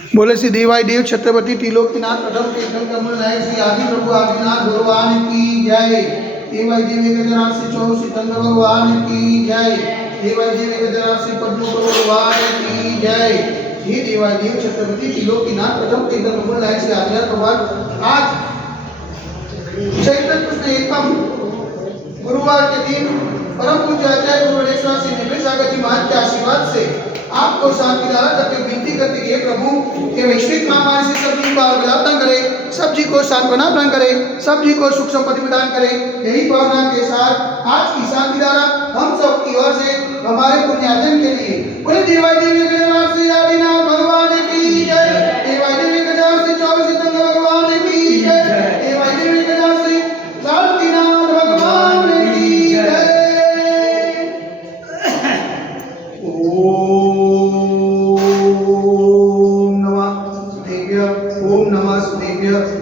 बोले श्री देवाय देव छत्रपति त्रिलोकीनाथ प्रथम कीर्तन कमल नायक श्री आदि प्रभु आदिनाथ भगवान की जय। देवाय देव गजराज श्री चौर सितंग भगवान की जय। देवाय देव गजराज श्री पद्म भगवान की जय। हे देवाय देव छत्रपति त्रिलोकीनाथ प्रथम कीर्तन कमल नायक श्री आदिनाथ भगवान आज चैत्र कृष्ण एकम गुरुवार के दिन परम पूज्य आचार्य गुरुदेव श्री निर्मल सागर जी महाराज के आशीर्वाद से आपको शांति द्वारा करके विनती करते कि प्रभु के वैश्विक महामारी से सब जी को आरोग्य करे, सब जी को सांत्वना प्रदान करे, सब जी को सुख संपत्ति प्रदान करे। यही भावना के साथ आज की शांति द्वारा हम सब की ओर से हमारे पुण्यार्जन के लिए बोले देवाय देवी गजराज श्री आदिनाथ भगवान की जय। देवाय देवी गजराज श्री चौर सितंग भगवान की जय। देवाय देवी गजराज श्री शांतिनाथ भगवान की जय।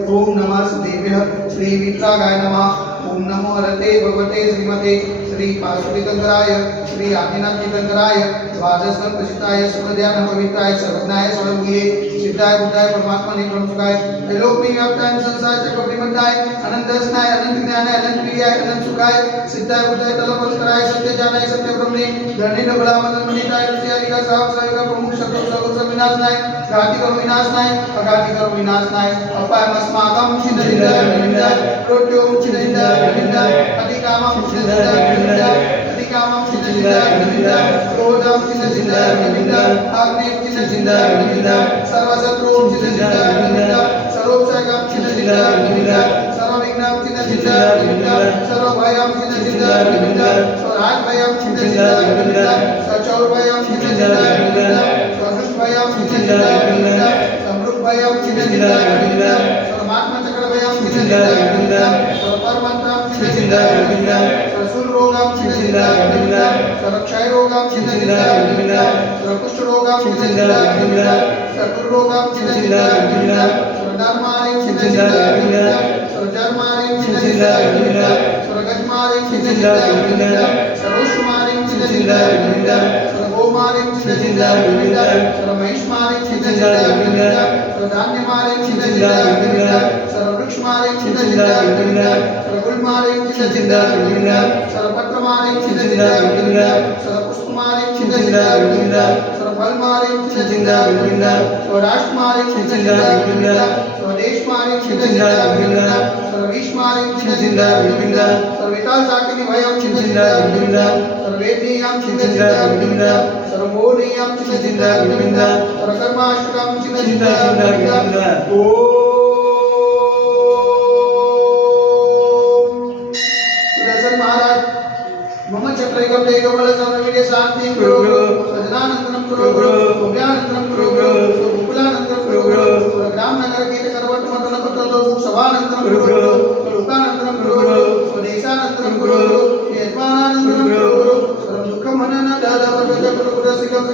ओम नमः सुदेव्य श्री वित्रागाय नमः। ओम नमो हरते भगवते श्रीमते श्री पार्श्वतीतंकराय श्री आदिनाथ तीतंकराय द्वादशकं प्रसिद्धाय सुखदयाय पवित्राय सर्वज्ञाय सर्वज्ञे सिद्धाय बुद्धाय परमात्मने ब्रह्मसुखाय त्रैलोक में व्याप्ताय संसार चक्रवर्तीमताय अनंतस्नाय अनंत ज्ञानाय अनंत क्रियाय अनंत सुखाय सिद्धाय बुद्धाय तलपंकराय सत्य ज्ञानाय सत्य ब्रह्मणे धरणी डबला मदन मणिताय ऋषियादि का साहब साहिब प्रमुख शब्द सब विनाशनाय घाति करो विनाशनाय अघाति करो विनाशनाय अपाय अस्माकं चिन्तिताय विनिंदाय प्रोट्योम चिन्तिताय विनिंदाय अधिकामं चिन्तिताय विनिंदाय अधिकामं चिन्तिताय विनिंदाय क्रोधं चिन्तिताय विनिंदाय अग्निं चिन्तिताय विनिंदाय सर्वशत्रुं चिन्तिताय विनिंदाय सर्वोपसर्गं चिन्तिताय विनिंदाय सर्वविघ्नं चिन्तिताय विनिंदाय सर्वभयं चिन्तिताय विनिंदाय स्वराजभयं चिन्तिताय विनिंदाय सचौरभयं चिन्तिताय विनिंदाय स्वदुष्टभयं चिन्तिताय विनिंदाय समृद्धभयं चिन्तिताय विनिंदाय सर्वात्मचक्रभयं चिन्तिताय विनिंदाय सर्वपरमन्त्रं चिन्तिताय विनिंदाय सर्वशूलरोगं चिन्तिताय विनिंदाय सर्वक्षयरोगं चिन्तिताय विनिंदाय सर्वकुष्ठरोगं चिन्तिताय विनिंदाय सर्वरोगं चिन्तिताय विनिंदाय सर्वधर्माणि चिन्तिताय विनिंदाय सर्वजर्माणि चिन्तिताय विनिंदाय सर्वगजमाणि चिन्तिताय विनिंदाय सर्वोष्माणि चिन्तिताय विनिंदाय सर्वगोमाणि चिन्तिताय विनिंदाय सर्वमहिष्माणि चिन्तिताय विनिंदाय सर्वधान्यमाणि चिन्तिताय विनिंदाय सर्ववृक्षमाणि चिन्तिताय विनिंदाय सर्वगुल्माणि चिन्तिताय विनिंदाय सर्वपत्रमाणि चिन्तिताय विनिंदाय सर्वपुष्पमाणि चिन्तिताय विनिंदाय सर्वफलमाणि चिन्तिताय विनिंदाय सर्वराष्ट्रमाणि चिन्तिताय विनिंदाय सर्वदेशमाणि चिन्तिताय विनिंदाय सर्वविश्वमाणि चिन्तिताय विनिंदाय सर्ववितासाकिनि भयं चिन्तिताय विनिंदाय सर्वेदीयं चिन्तिताय विनिंदाय सर्वमोदीयं चिन्तिताय विनिंदाय सर्वकर्माष्टकं चिन्तिताय विनिंदाय। सुदर्शन महाराज मम चक्रैकं दैवबल समविदे शान्तिं कुरु सजनानन्दनं कुरु पुण्यानन्दनं कुरु गोकुलानन्दनं कुरु ग्रामनगर गीत करवटमतन पत्रतो सभानन्दनं कुरु लोकानन्दनं कुरु स्वदेशानन्दनं कुरु यजमानानन्दनं कुरु सर्वदुःखमनन दादापरवच कुरुकुरसिकं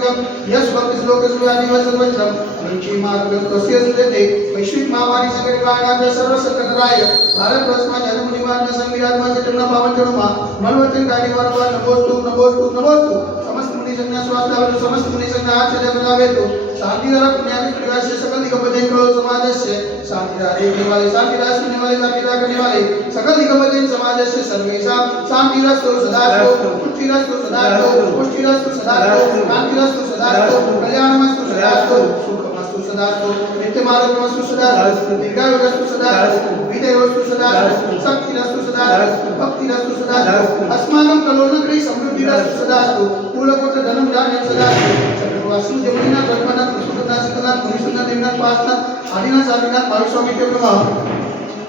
यश भक्ति श्लोक सुयानि वसवज्रम रुचि मार्गं कस्य सुदते वैश्विक महामारी संकट काळात सर्व संकटराय भारत वर्षमा जन्म निवारण संविधान चटना पावन चरणमा मनवचन कार्य वारंवार नमोस्तु नमोस्तु नमोस्तु समस्त मुनि संज्ञा स्वास्थ्य समस्त मुनि संज्ञा आचार्य बनावेतो शांति द्वारा पुण्यादि प्रकाश से सकल दिग्गज करो समाज से शांति द्वारा देखने वाले शांति द्वारा सुनने वाले शांति द्वारा करने वाले सकल दिग्गज समाज से सर्वेशा शांति रस्तो सदा रस्तो पुष्टि रस्तो सदा रस्तो पुष्टि रस्तो सदा रस्तो शांति रस्तो सदा रस्तो कल्याणमस्तु सदा रस्तो सुखमस्तु सदा रस्तो नित्यमारोग्यमस्तु सदा रस्तो दीर्घायुरस्तु सदा रस्तो विजयोस्तु सदा रस्तो शक्तिरस्तु सदा रस्तो भक्तिरस्तु सदा रस्तो अस्माकं कलोनग्रही समृद्धिरस्तु सदा रस्तो कुलकोट धनं धान्यं सदा रस्तो वासु जमुना ब्रह्मनाथ कृष्णनाथ सिद्धनाथ मुनीश्वरनाथ देवनाथ पासनाथ आदिनाथ साधनाथ महास्वामी के ब्रह्मा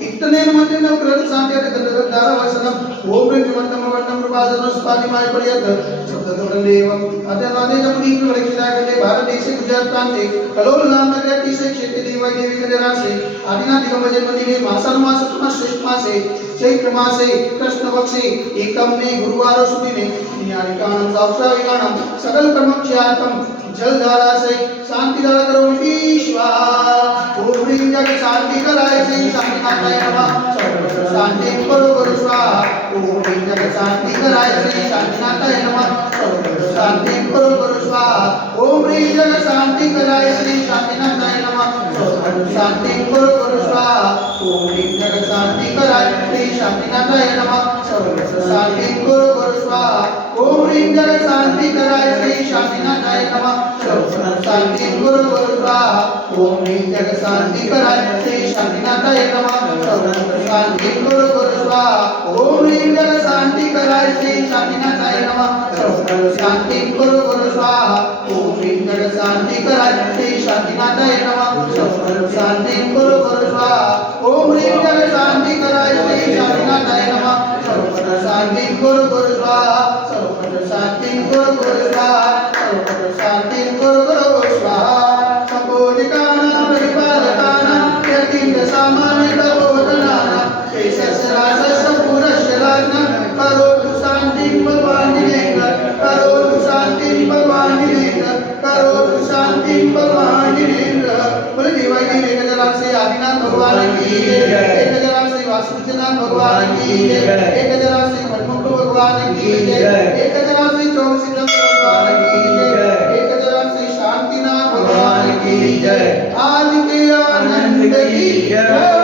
इतने मंदिर में ग्रह शांति के दारा वचनम ओम ब्रह्मवंतम वंतम प्रभाजन स्पादि माय पर्यत शब्द देवम अतवादे जमुनी प्रवक्षिता के भारत देश गुजरात प्रांते कलोल नाम नगर की से क्षेत्र देवा देवी के राशि आदिनाथ दिगंबर मंदिर में मासन मास सुना श्रेष्ठ मासे चैत्र मासे कृष्ण पक्षे एकम में गुरुवार सुदी में नियारिकाणम सावसाविकाणम सकल कर्मक्षयार्थम जल धारा से शांति धारा करो ईश्वा ओम ह्रीं जग शांति कराय से शांति नाथाय नमः शांति करो गुरु स्वाहा ओम ह्रीं जग शांति कराय से शांति नाथाय नमः शांति करो गुरु स्वाहा ओम ह्रीं जग शांति कराय से शांति नाथाय नमः शांति गुरु गुरु स्वाहा ओम ह्रीं जगत शांति कराय श्री शांतिनाथाय नमः सर्वत्र शांति गुरु गुरु स्वाहा ओम ह्रीं जगत शांति कराय श्री शांतिनाथाय नमः सर्वत्र शांति गुरु गुरु स्वाहा ओम ह्रीं जगत शांति कराय श्री शांतिनाथाय नमः सर्वत्र शांति गुरु गुरु स्वाहा ओम ह्रीं जगत शांति कराय श्री शांतिनाथाय नमः सर्वत्र शांति गुरु गुरु स्वाहा ओम ह्रीं जगत शांति कराय श्री शांतिनाथाय नमः सर्वत्र शांति गुरु गुरु स्वाहा ओम ह्रीं जगत शांति कराय श्री शांतिनाथाय नमः सर्वत्र शांति गुरु गुरु स्वाहा सर्वत्र शांति गुरु गुरु स्वाहा सर्वत्र शांति गुरु गुरु स्वाहा सपोदिकानां परिपालकानां यतीन्द्र सामान्यतबोधनानां केशस्य राजस्य पुरस्य राज्ञः करोतु शान्तिं भगवान् जिनेन्द्र करोतु शान्तिं भगवान् जिनेन्द्र करोतु शान्तिं भगवान् जिनेन्द्र बोले देवाई एक हजार से आदिनाथ भगवान की जय एक हजार से वासुदेवनाथ भगवान की जय एक हजार से मनमुक्त भगवान की जय एक हजार से चौसिद्ध भगवान की जय एक हजार से शांतिनाथ भगवान की जय आदि के आनंद की जय।